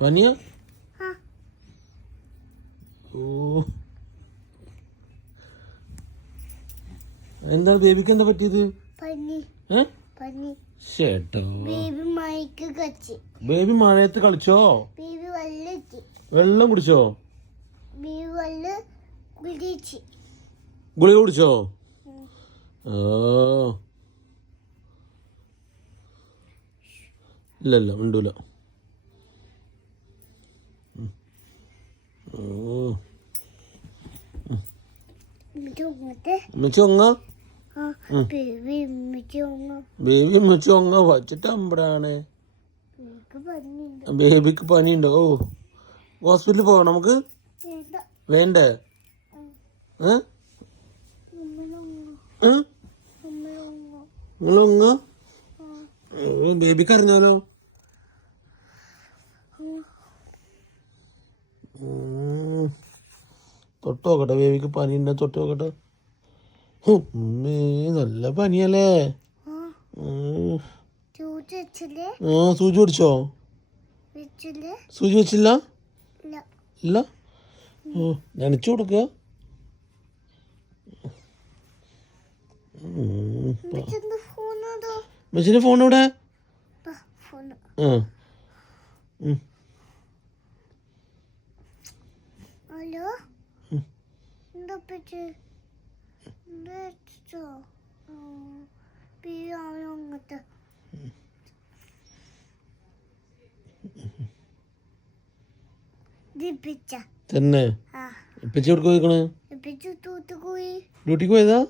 പനിയാ? ഓ, എന്താ ബേബിക്ക് എന്താ പറ്റിയത്? ചേട്ടോ, ബേബി മഴയത്ത് കളിച്ചോ? വെള്ളം കുടിച്ചോ? ഗുളിക കുടിച്ചോ? ഇല്ലല്ല, ഉണ്ടൂല. ബേബി ഉമ്മച്ചൊങ്ങ വച്ചിട്ടമ്പടാണ്. ബേബിക്ക് പനിയുണ്ടോ? ഹോസ്പിറ്റലിൽ പോകണം നമുക്ക്? വേണ്ടേ? നിങ്ങളൊങ്ങ ബേബിക്ക് അറിഞ്ഞാലോ? തൊട്ട് നോക്കട്ടെ, ബേബിക്ക് പനി ഉണ്ടോ തൊട്ട് നോക്കട്ടെ. നല്ല പനിയല്ലേ? സൂചി പിടിച്ചോ? സൂചി വെച്ചില്ല? ഇല്ല. നനച്ചു കൊടുക്ക. മെച്ചിന്റെ ഫോൺ എവിടെ? ഹലോ, തന്നെ ഇപ്പച്ചി എവിടെ പോയിക്കണ്? ഡ്യൂട്ടിക്ക് പോയതാ?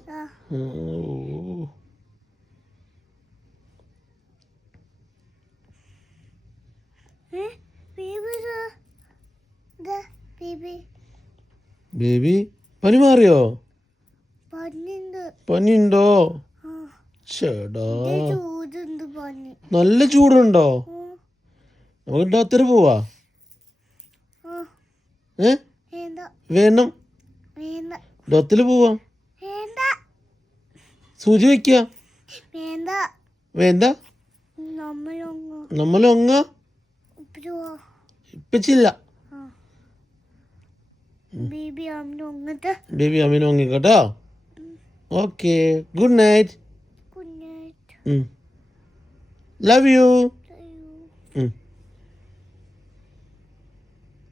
ബേബി പനി മാറിയോ? പനിയുണ്ടോ? ചേടാ, നല്ല ചൂടുണ്ടോ? നമുക്ക് ഡോക്ടർ പോവാ? വേണം, ഡോക്ടറിൽ പോവാ. സൂചി വെക്ക. വേണ്ട, നമ്മളൊങ്ങ ഇപ്പച്ചില്ല. ബേബി അമ്മീനെ ഒങ്ങിക്കോട്ടോ. Okay, good night. Love U.